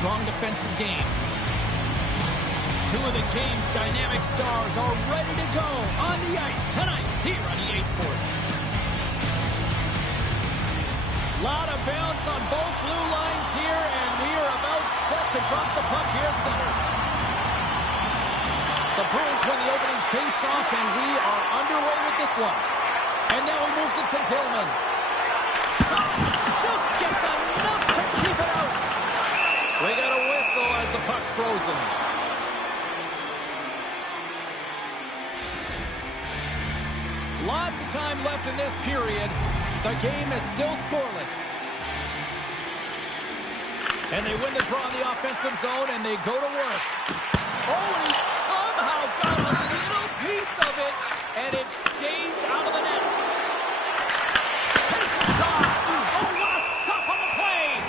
strong defensive game. Two of the game's dynamic stars are ready to go on the ice tonight here on EA Sports. Lot of bounce on both blue lines here, and we are about set to drop the puck here at center. The Broons win the opening face-off, and we are underway with this one. And now he moves it to Dillman. Just gets enough to keep it out. We got a whistle as the puck's frozen. Lots of time left in this period. The game is still scoreless. And they win the draw in the offensive zone, and they go to work. Oh, and he somehow got a little piece of it, and it stays out of the net. Takes a shot. Oh, what a stop on the play.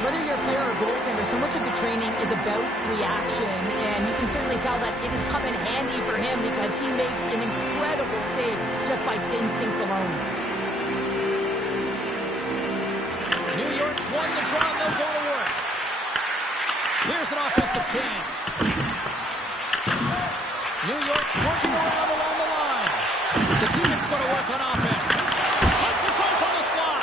Whether you're a player or a goaltender, so much of the training is about reaction, and you can certainly tell that it has come in handy for him because he makes an incredible save just by instincts alone. New York's won the draw, and they'll go to work. Here's an offensive chance. New York's working around along the line. The Demons going to work on offense. Let's it go from the slot.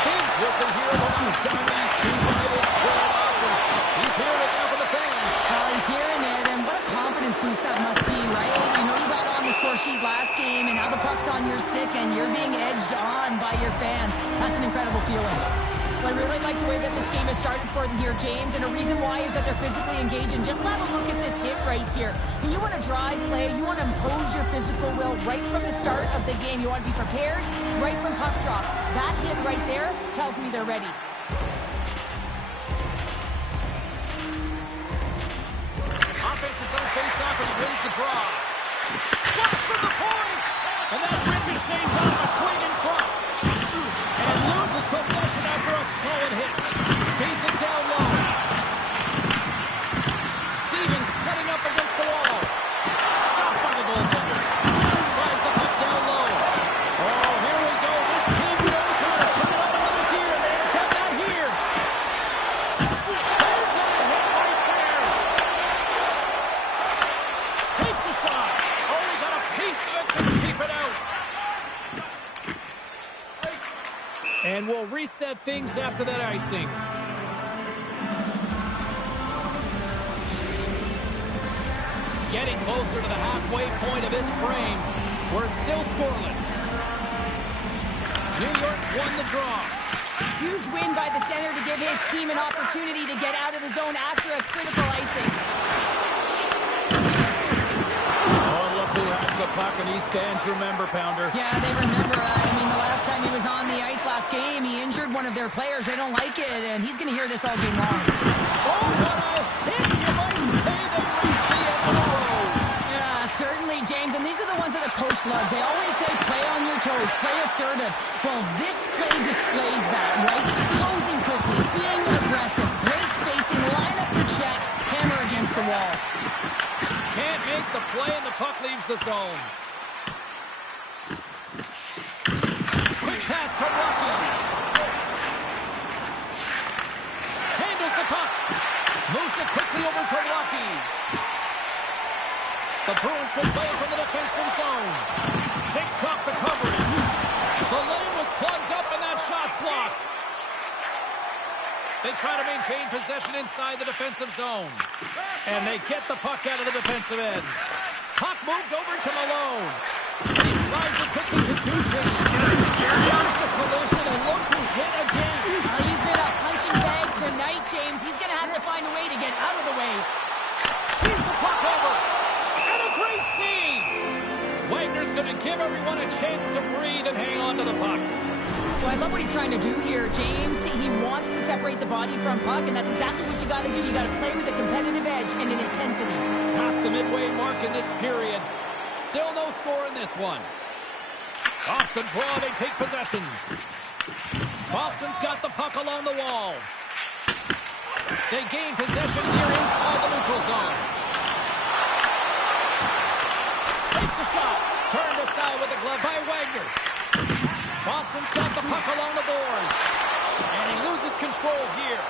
Higgs was the hero when he was down these two rivals squared off, and he's hearing it now for the fans. Well, he's hearing it, and what a confidence boost that must be, right? You know you got on the score sheet last game, and now the puck's on your stick, and you're being edged on by your fans. That's an incredible feeling. I really like the way that this game has started for them here, James, and a reason why is that they're physically engaged. And just have a look at this hit right here. When you want to drive play, you want to impose your physical will right from the start of the game. You want to be prepared right from puck drop. That hit right there tells me they're ready. Offense is on face-off, and he wins the draw. Flush from the point! And that ricochets off a twig in front. And loses possession after a solid hit. Feeds it down low. Stevens setting up against the wall. Stopped by the goaltender. Slides the puck down low. Oh, here we go. This team knows how to turn it on another gear, and they have done that here. There's a hit right there. Takes a shot. Oh, he got a piece of it to keep it out. And we'll reset things after that icing. Getting closer to the halfway point of this frame. We're still scoreless. New York's won the draw. Huge win by the center to give his team an opportunity to get out of the zone after a critical icing. Oh, look who has the puck, and he stands remember, Pounder. Yeah, they remember. I mean, the last time he was on the ice last game, he injured one of their players. They don't like it, and he's going to hear this all game long. Oh, what a hit! You might say they reached the end of the road. Yeah, certainly, James, and these are the ones that the coach loves. They always say, play on your toes, play assertive. Well, this play displays that, right? Closing quickly, being aggressive, great spacing, line up your check, hammer against the wall. Can't make the play, and the puck leaves the zone. Quick pass to Rocky. Handles the puck. Moves it quickly over to Rocky. The Bruins will play it from the defensive zone. Shakes off the coverage. The lane was plugged up, and that shot's blocked. They try to maintain possession inside the defensive zone. And they get the puck out of the defensive end. Puck moved over to Malone. He slides it quickly to Duchesne. There's the collision, and look who's hit again. He's been a punching bag tonight, James. He's going to have to find a way to get out of the way. Here's the puck over. And a great save. Wagner's going to give everyone a chance to breathe and hang on to the puck. Well, I love what he's trying to do here, James. He wants to separate the body from puck, and that's exactly what you got to do. You got to play with a competitive edge and an intensity. Past the midway mark in this period. Still no score in this one. Off the draw, they take possession. Boston's got the puck along the wall. They gain possession here inside the neutral zone. Takes a shot. Turned aside with the glove by Wagner. Boston's got the puck along the boards. control here.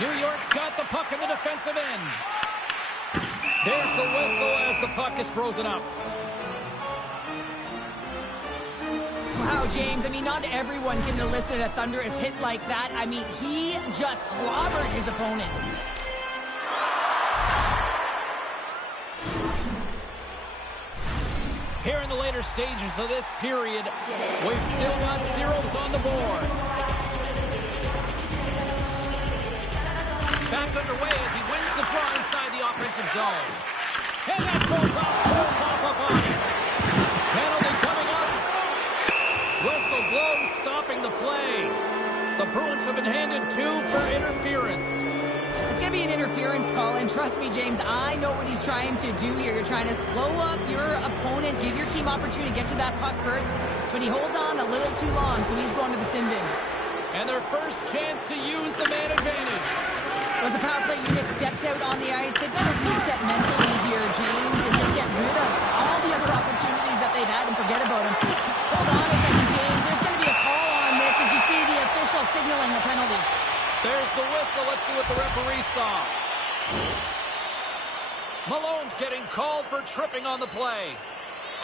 New York's got the puck in the defensive end. There's the whistle as the puck is frozen up. Wow, James, I mean, not everyone can elicit a thunderous hit like that. I mean, he just clobbered his opponent. Here in the later stages of this period, we've still got zeros on the board. Back underway as he wins the draw inside the offensive zone. And that goes off a body. Penalty coming up. Whistle blows, stopping the play. The Bruins have been handed 2 for interference. It's going to be an interference call, and trust me, James, I know what he's trying to do here. You're trying to slow up your opponent, give your team opportunity to get to that puck first, but he holds on a little too long, so he's going to the sin bin. And their first chance to use the man advantage. As the power play unit steps out on the ice, they better reset mentally here, James, and just get rid of all the other opportunities that they've had and forget about them. Hold on a second, James. There's going to be a call on this as you see the official signaling a penalty. There's the whistle. Let's see what the referee saw. Malone's getting called for tripping on the play.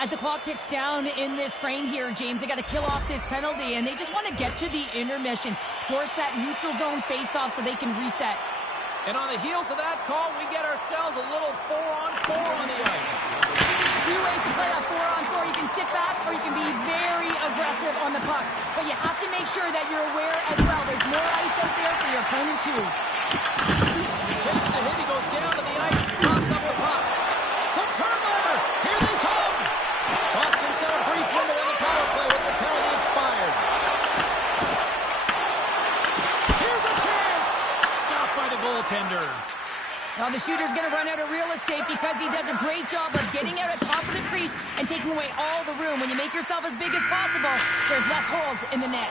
As the clock ticks down in this frame here, James, they got to kill off this penalty, and they just want to get to the intermission, force that neutral zone face-off so they can reset. And on the heels of that call, we get ourselves a little 4-on-4 on the ice. A few ways to play that 4-on-4. You can sit back or you can be very aggressive on the puck. But you have to make sure that you're aware as well. There's more ice out there for your opponent too. He takes a hit, he goes down to the ice, toss up the puck. The turnover! Here they come! Boston's got a brief window on the power play with their penalty expired. Here's a chance! Stopped by the goaltender. Now the shooter's going to run out of real estate because he does a great job of getting out at top of the crease and taking away all the room. When you make yourself as big as possible, there's less holes in the net.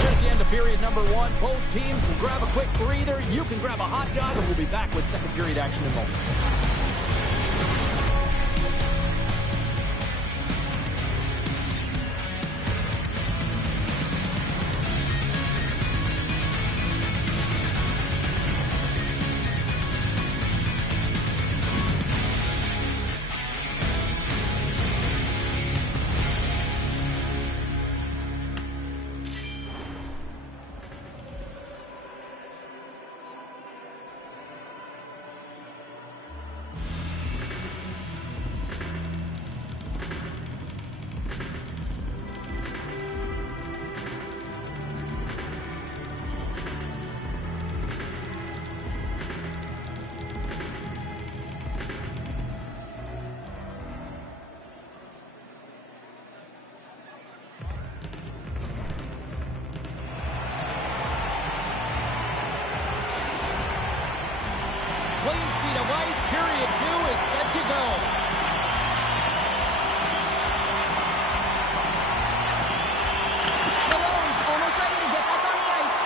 There's the end of period number 1. Both teams can grab a quick breather. You can grab a hot dog, and we'll be back with second period action in moments. Clean sheet of ice, period 2 is set to go. Malone's almost ready to get back on the ice.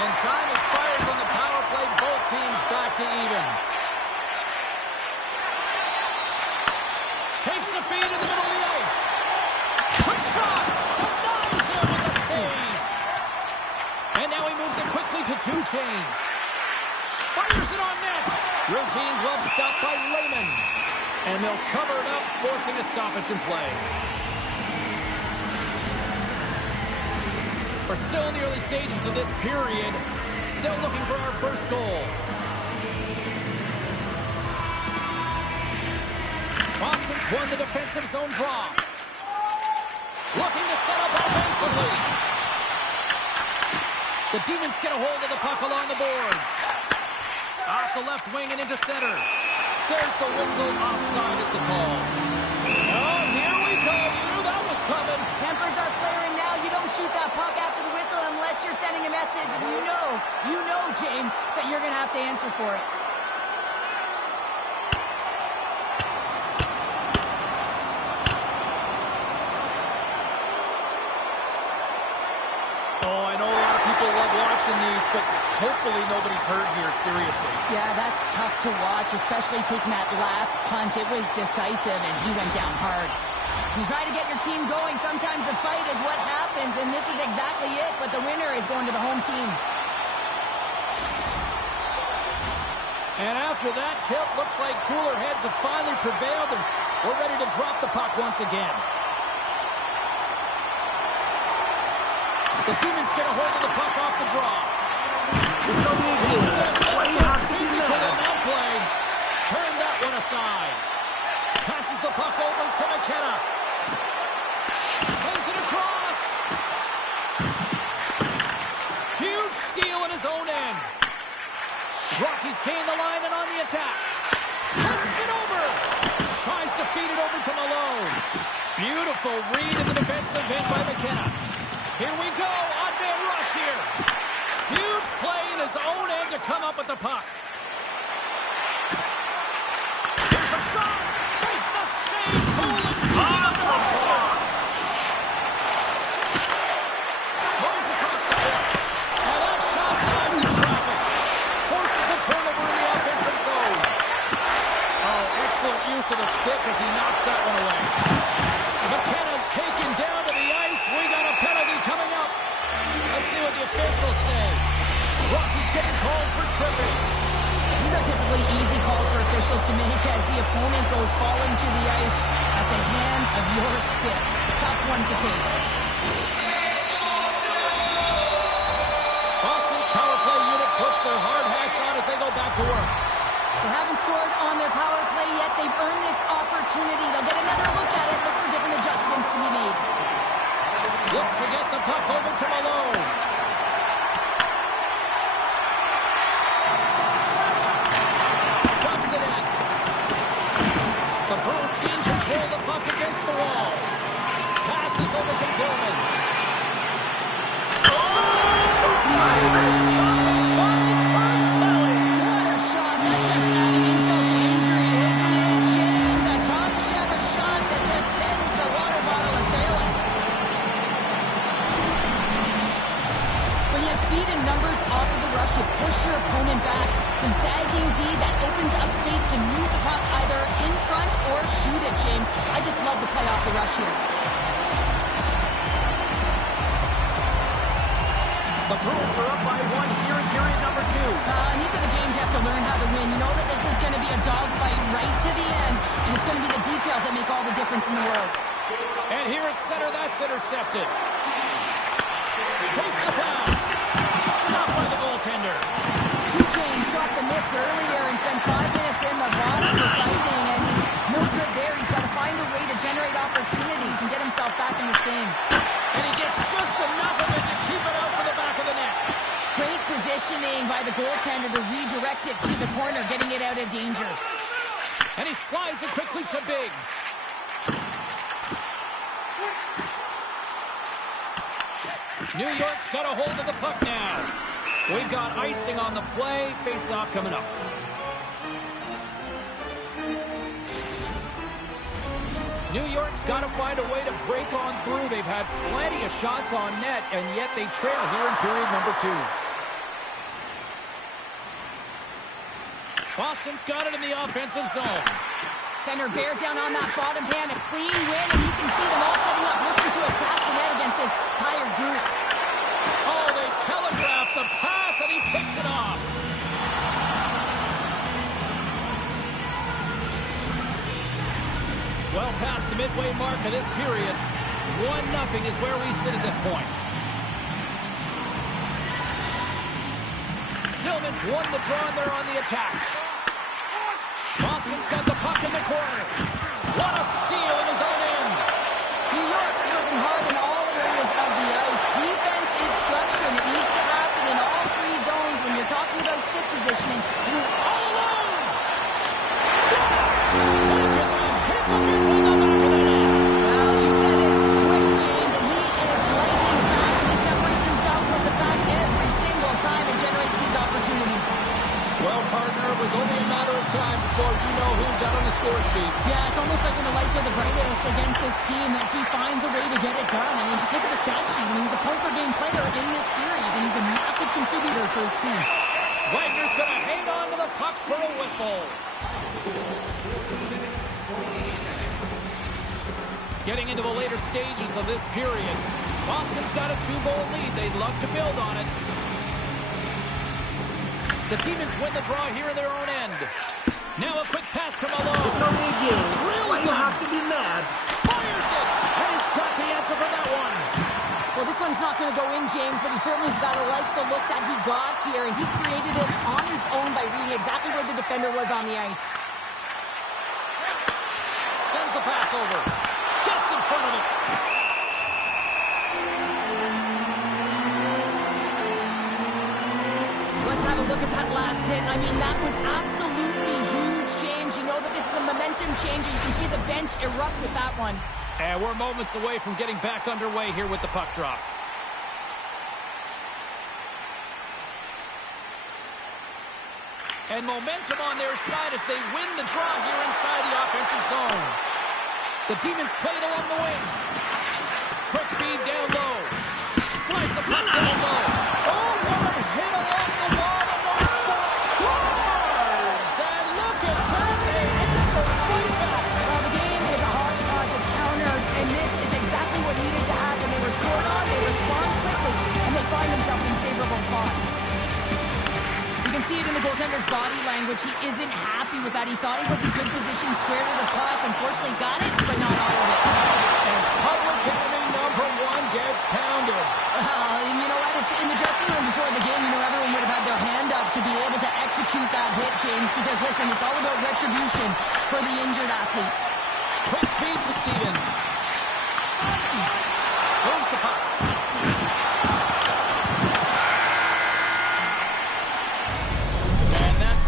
And time expires on the power play. Both teams back to even. Takes the feed in the middle of the ice. Quick shot. Denies him with a save. And now he moves it quickly to 2 chains. Fires it on net. Routine glove stopped by Lehman. And they'll cover it up, forcing a stoppage in play. We're still in the early stages of this period. Still looking for our first goal. Boston's won the defensive zone draw. Looking to set up offensively. The Demons get a hold of the puck along the boards. Off the left wing and into center. There's the whistle. Offside is the call. Oh, here we go. You knew that was coming. Tempers are flaring now. You don't shoot that puck after the whistle unless you're sending a message. And you know, James, that you're going to have to answer for it. Oh, I know a lot of people love watching these, but hopefully nobody's hurt here, seriously. Yeah, that's tough to watch, especially taking that last punch. It was decisive, and he went down hard. You try to get your team going. Sometimes the fight is what happens, and this is exactly it. But the winner is going to the home team. And after that kick, looks like cooler heads have finally prevailed, and we're ready to drop the puck once again. The Demons get a hold of the puck off the draw. It's only a game. Why do you have to be mad? That play. Turn that one aside. Passes the puck over to McKenna. Sends it across. Huge steal in his own end. Rockies gain the line and on the attack. Passes it over. Tries to feed it over to Malone. Beautiful read in the defensive end by McKenna. Here we go. Odd man rush here. Huge play in his own end to come up with the puck. Here's a shot. Makes the save. Moves across the court. And that shot dives in traffic. Forces the turnover in the offensive zone. Oh, excellent use of the stick as he knocks that one away. McKenna's taken down to the ice. We got a penalty coming up. Let's see what the officials say. Rockies getting called for tripping. These are typically easy calls for officials to make as the opponent goes falling to the ice at the hands of your stick. Tough one to take. Boston's power play unit puts their hard hats on as they go back to work. They haven't scored on their power play yet. They've earned this opportunity. They'll get another look at it, look for different adjustments to be made. Looks to get the puck over to Malone. Dumps it in. The Broons gain control of the puck against the wall. Passes over to Tillman. Push your opponent back. Some sagging D that opens up space to move the puck either in front or shoot it, James. I just love the play off the rush here. The Broons are up by one here in period number 2. And these are the games you have to learn how to win. You know that this is going to be a dogfight right to the end, and it's going to be the details that make all the difference in the world. And here at center, that's intercepted. Takes the pass. Stopped by the goaltender. Two James shot the mitts earlier and spent 5 minutes in the box for fighting, and he's no good there. He's got to find a way to generate opportunities and get himself back in this game. And he gets just enough of it to keep it out for the back of the net. Great positioning by the goaltender to redirect it to the corner, getting it out of danger. And he slides it quickly to Biggs. New York's got a hold of the puck now. We've got icing on the play. Face-off coming up. New York's got to find a way to break on through. They've had plenty of shots on net, and yet they trail here in period number 2. Boston's got it in the offensive zone. Center bears down on that bottom pan. A clean win, and you can see them all setting up, looking to attack the net against this tired group. Oh, they telegraph the pass, and he picks it off. Well past the midway mark of this period. 1-0 is where we sit at this point. Tillman's won the draw, and they're on the attack. Boston's got the puck in the corner. What a steal in his own end. New York's working hard in all areas of the ice. Defense is structured. It needs to happen in all 3 zones. When you're talking about stick positioning, you're all alone. Stick is on. Here comes inside the back of the net. Well, you said it quick, James, and he is lightning fast. He separates himself from the pack every single time and generates these opportunities. Well, partner, it was only a matter of time before you know who got on the score sheet. Yeah, it's almost like when the lights are the brightest against this team that he finds a way to get it done. I mean, just look at the stat sheet. I mean, he's a point-per-game player in this series, and he's a massive contributor for his team. Wagner's going to hang on to the puck for a whistle. Getting into the later stages of this period. Boston's got a 2-goal lead. They'd love to build on it. The Demons win the draw here in their own end. Now a quick pass to Malone. It's only a game. Drills Why you him. have to be mad? Fires it. And he's got the answer for that one. Well, this one's not going to go in, James, but he certainly's got to like the look that he got here, and he created it on his own by reading exactly where the defender was on the ice. Sends the pass over. Gets in front of it. Let's have a look at that last hit. I mean, that was absolutely huge, James. You know that this is a momentum changer. You can see the bench erupt with that one. And we're moments away from getting back underway here with the puck drop. And momentum on their side as they win the draw here inside the offensive zone. The Demons play it along the wing. Quick feed down low. Slice the puck down low. Oh, what a hit along the wall, and those four scores! And look at that, they insert right back. Well, the game is a hodgepodge of counters, and this is exactly what needed to happen. They were scored on, they respond quickly, and they find themselves in a favorable spot. You can see it in the goaltender's body language. He isn't happy with that. He thought he was in good position, square to the puck. Unfortunately, got it, but not all of it. And public enemy number one gets pounded. And you know what? In the dressing room before the game, you know, everyone would have had their hand up to be able to execute that hit, James, because, listen, it's all about retribution for the injured athlete. Quick feed to Stevens. Moves the puck.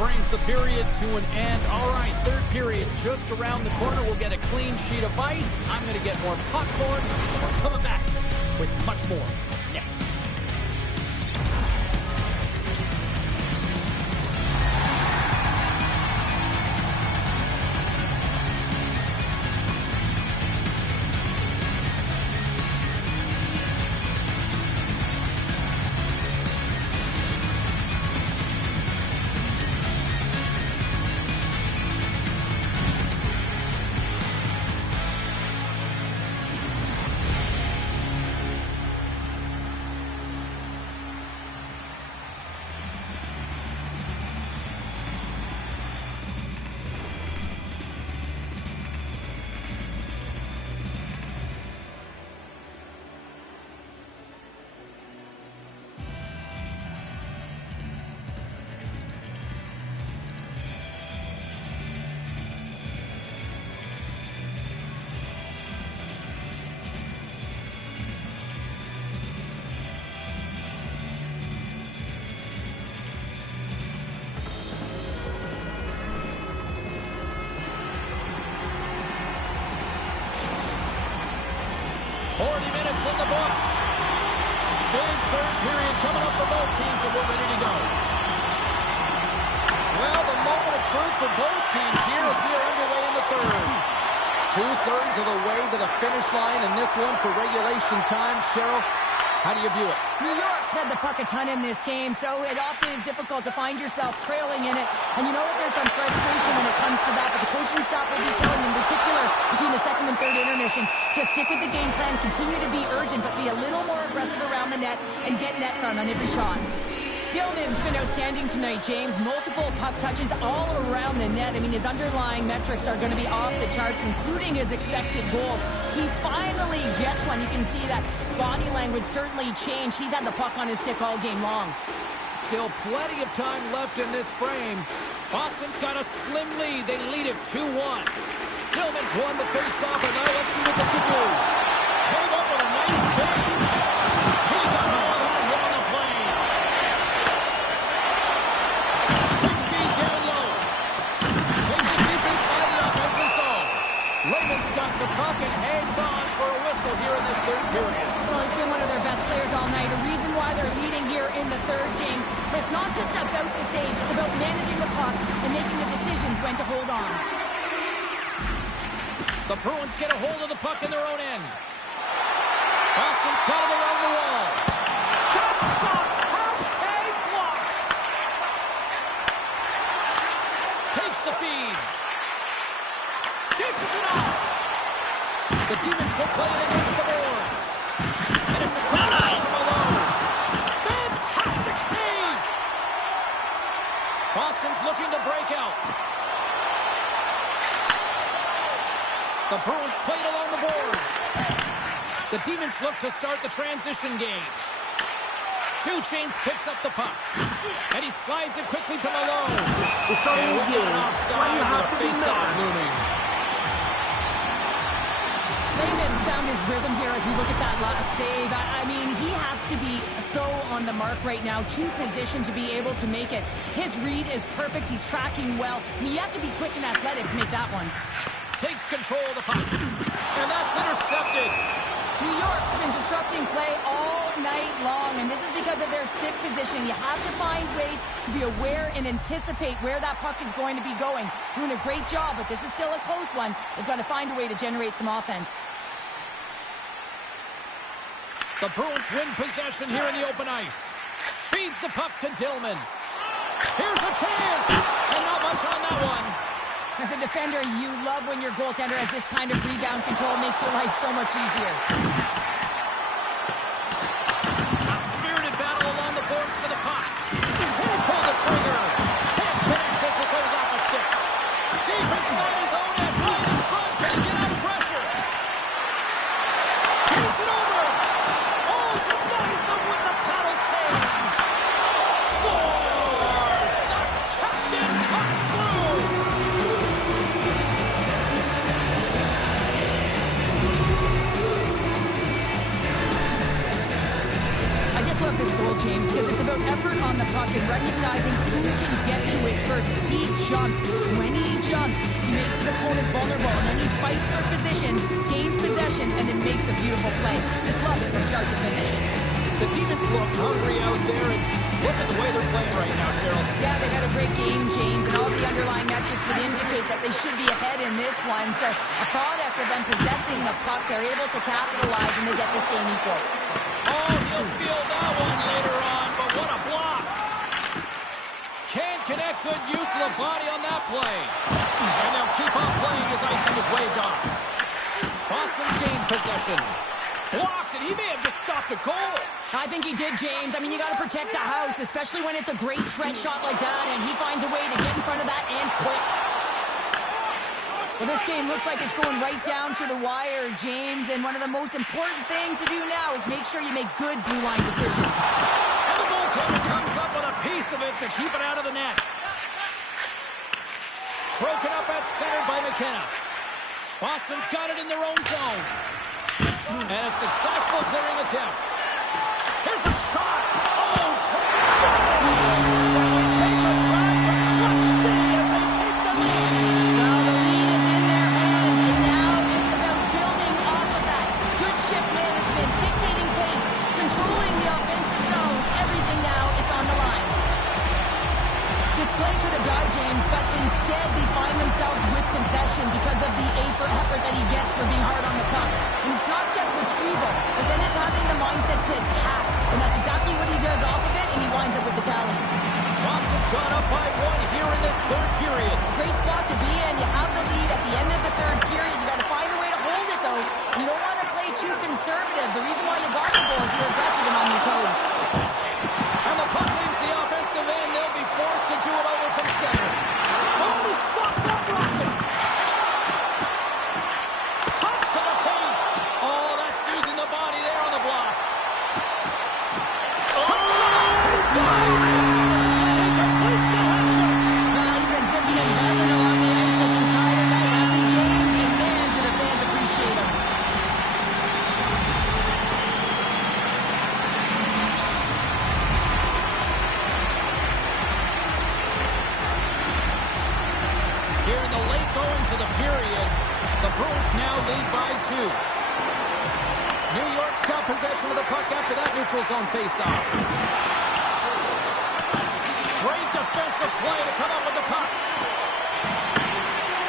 Brings the period to an end. All right, third period just around the corner. We'll get a clean sheet of ice. I'm going to get more popcorn. We're coming back with much more next. In the books. Big third period coming up for both teams, and we're ready to go. Well, the moment of truth for both teams here as we are underway in the third. 2/3 of the way to the finish line, and this one for regulation time. Cheryl, how do you view it? New York's had the puck a ton in this game, so it often is difficult to find yourself trailing in it. And you know that there's some frustration when it comes to that, but the coaching staff will be telling, in particular, between the second and third intermission, just stick with the game plan, continue to be urgent, but be a little more aggressive around the net and get net front on every shot. Dillman's been outstanding tonight, James. Multiple puck touches all around the net. I mean, his underlying metrics are going to be off the charts, including his expected goals. He finally gets one. You can see that body language certainly changed. He's had the puck on his stick all game long. Still plenty of time left in this frame. Boston's got a slim lead. They lead it 2-1. Dillman's won the face-off, and now let's see what they can do. Came up with a nice save. He got all of that hit on the plane. Quick feed down low. Takes it deep inside the offensive zone. Raymond's got the puck and hangs on for a whistle here in this third period. Well, he's been one of their best players all night. A reason why they're leading here in the third, James. But it's not just about the save. It's about managing the puck and making the decisions when to hold on. The Bruins get a hold of the puck in their own end. Boston's caught it along the wall. Shot stopped. Hashtag blocked. Takes the feed. Dishes it off. The Demons play it against the boards. And it's a quick pass from Malone. Fantastic save! Boston's looking to break out. The Bruins played along the boards. The Demons look to start the transition game. Two Chains picks up the puck. And he slides it quickly to Malone. It's only a game. Why you have to be mad? Raymond found his rhythm here as we look at that last save. I mean, he has to be so on the mark right now, to position to be able to make it. His read is perfect. He's tracking well. I mean, you have to be quick and athletic to make that one. Takes control of the puck. And that's intercepted. New York's been disrupting play all night long, and this is because of their stick position. You have to find ways to be aware and anticipate where that puck is going to be going. Doing a great job, but this is still a close one. They've got to find a way to generate some offense. The Bruins win possession here in the open ice. Feeds the puck to Dillman. Here's a chance! And not much on that one. As a defender, you love when your goaltender has this kind of rebound control. It makes your life so much easier. A spirited battle along the boards for the puck. Can't pull the trigger. Can't connect as it goes off a stick. Deep inside his own end, right in front. Can he get out of pressure? Takes it over. Oh, denies him with the paddle save. Scores! The captain comes through. I just love this goal, James, because it's about effort on the puck and recognizing who can get to it first. He jumps. When he jumps, he makes his opponent vulnerable, and then he fights for position, gains possession, and then makes a beautiful play. Just love it from start to finish. The Demons look hungry out there, and look at the way they're playing right now, Cheryl. Yeah, they've had a great game, James, and all the underlying metrics would indicate that they should be ahead in this one. So I thought after them possessing the puck, they're able to capitalize, and they get this game equal. Oh, he'll feel that one later on, but what a block. Can't connect, good use of the body on that play. And they'll keep on playing as icing is waved off. Boston's gained possession. Blocked, and he may have just stopped a goal. I think he did, James. I mean, you got to protect the house, especially when it's a great threat shot like that, and he finds a way to get in front of that and quick. Well, this game looks like it's going right down to the wire, James, and one of the most important things to do now is make sure you make good blue line decisions. And the goaltender comes up with a piece of it to keep it out of the net. Broken up at center by McKenna. Boston's got it in their own zone. And a successful clearing attempt. Here's a shot. Oh, tries to so we take a drive to clutch city as they take the lead. Well, the lead is in their hands, and now it's about building off of that. Good shift management, dictating pace, controlling the offensive zone. Everything now is on the line. This play could have died, James, but instead they find themselves with possession because of the effort that he gets for being hard on the puck. And it's not just retrieval, but then it's having the mindset to attack. And that's exactly what he does off of it, and he winds up with the tally. Boston's gone up by one here in this third period. Great spot to be in. You have the lead at the end of the third period. You got to find a way to hold it, though. You don't want to play too conservative. The reason why you got the goal is you're aggressive and on your toes. And the puck leaves the offensive end. They'll be forced to do it over from center. Oh, he stopped that rocket. Toss to the paint. Oh, that's using the body there on the block. Oh, he's got it. He completes the hat trick. Well, he's been zipping and buzzing along the ice this entire night, hasn't he, James? And man, do the fans appreciate him. Here in the late goings of the period, the Broons now lead by 2. New York's got possession of the puck after that neutral zone faceoff. Great defensive play to come up with the puck.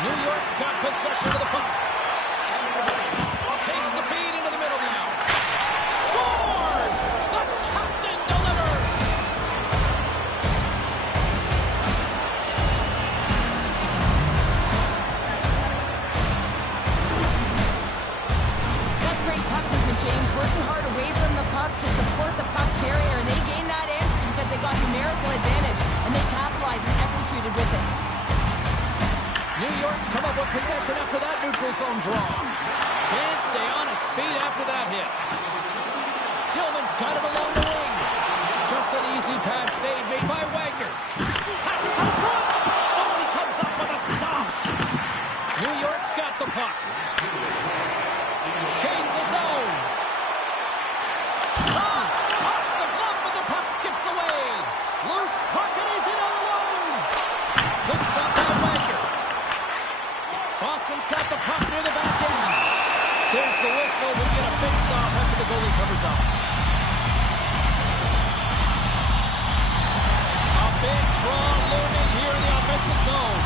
New York's got possession of the puck. Takes the feed into the middle now. Scores! The captain delivers! York's come up with possession after that neutral zone draw. Can't stay on his feet after that hit. Gilman's got it along the wing. Just an easy pass save made by Wagner. Passes in front. Oh, he comes up with a stop. New York's got the puck. Gains the zone. Off the glove, but the puck skips away. Loose puck, and he's in all alone. Good stop by Wagner. Boston's got the puck near the back end. There's the whistle. We get a face-off after the goalie covers up. A big draw looming here in the offensive zone.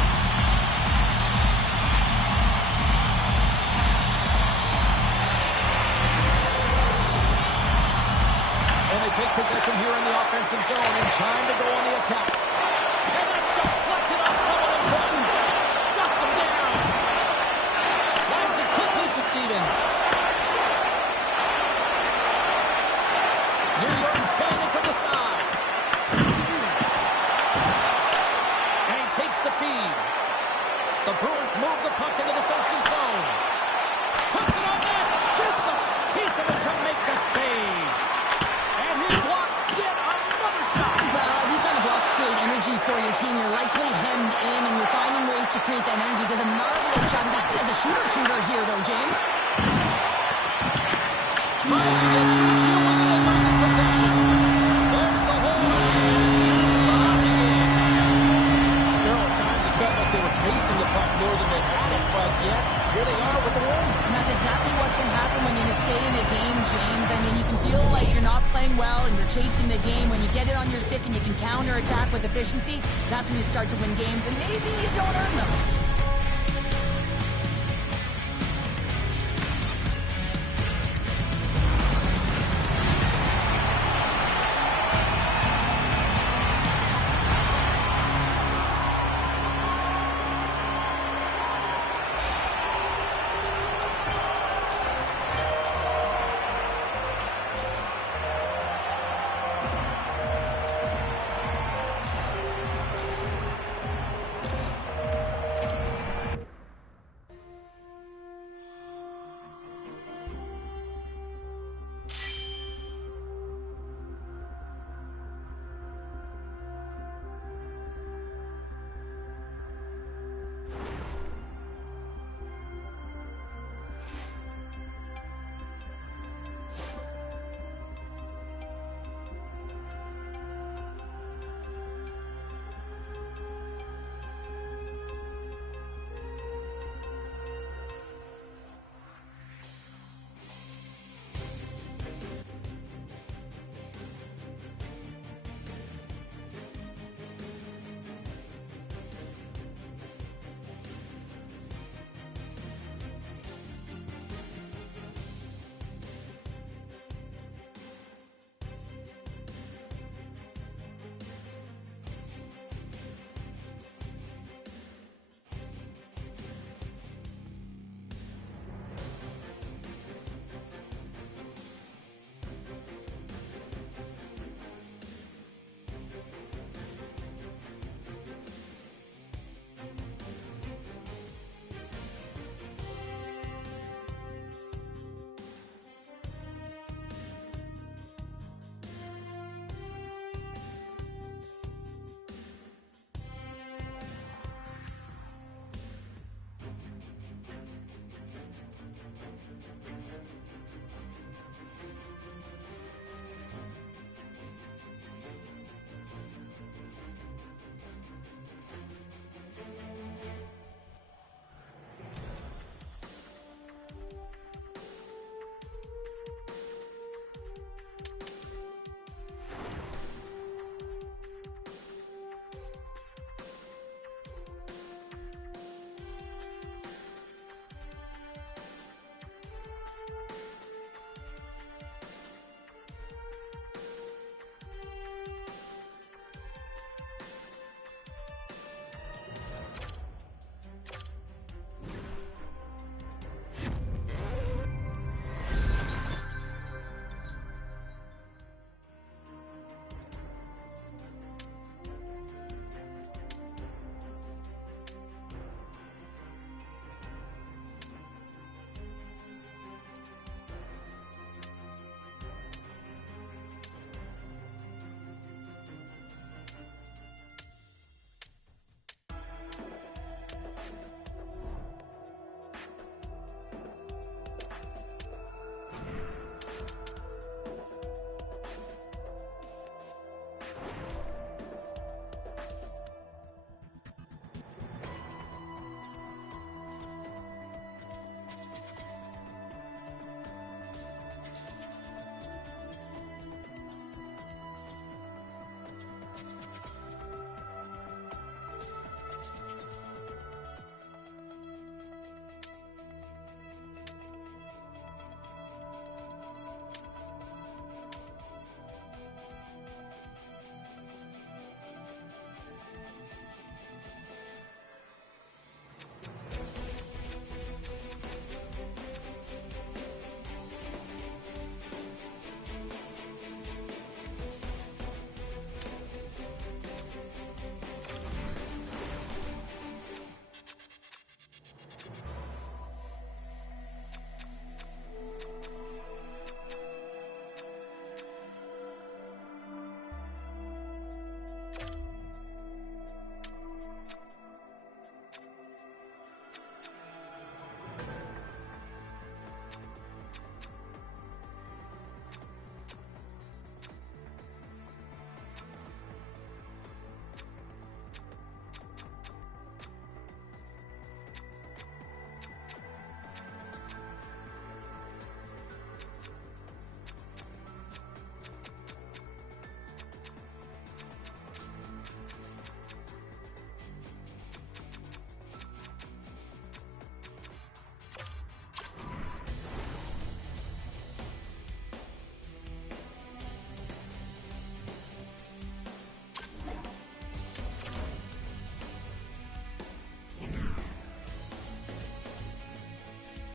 And they take possession here in the offensive zone, and time to go on the attack. And that's deflected off someone in front. Shuts him down. Slides it quickly to Stevens. New York's playing it from the side. And he takes the feed. The Bruins move the puck in the defensive zone. Puts it on net. Gets him. He's able to make the save. And he blocks yet another shot. Well, these kind of blocks create energy for your team. You're likely hemmed in, and you're finding ways to create that energy. Does a marvelous job. He's actually has a shooter here, though, James. Trying to get Juju with it and loses possession. There's the hole. That's the hockey game. Sure, at times it felt like they were chasing the puck more than they had it, but yet, here they are with the win. And that's exactly what can happen when you stay in a game, James. I mean, you can feel like you're not playing well and you're chasing the game. When you get it on your stick and you can counter-attack with efficiency, that's when you start to win games, and maybe you don't earn them.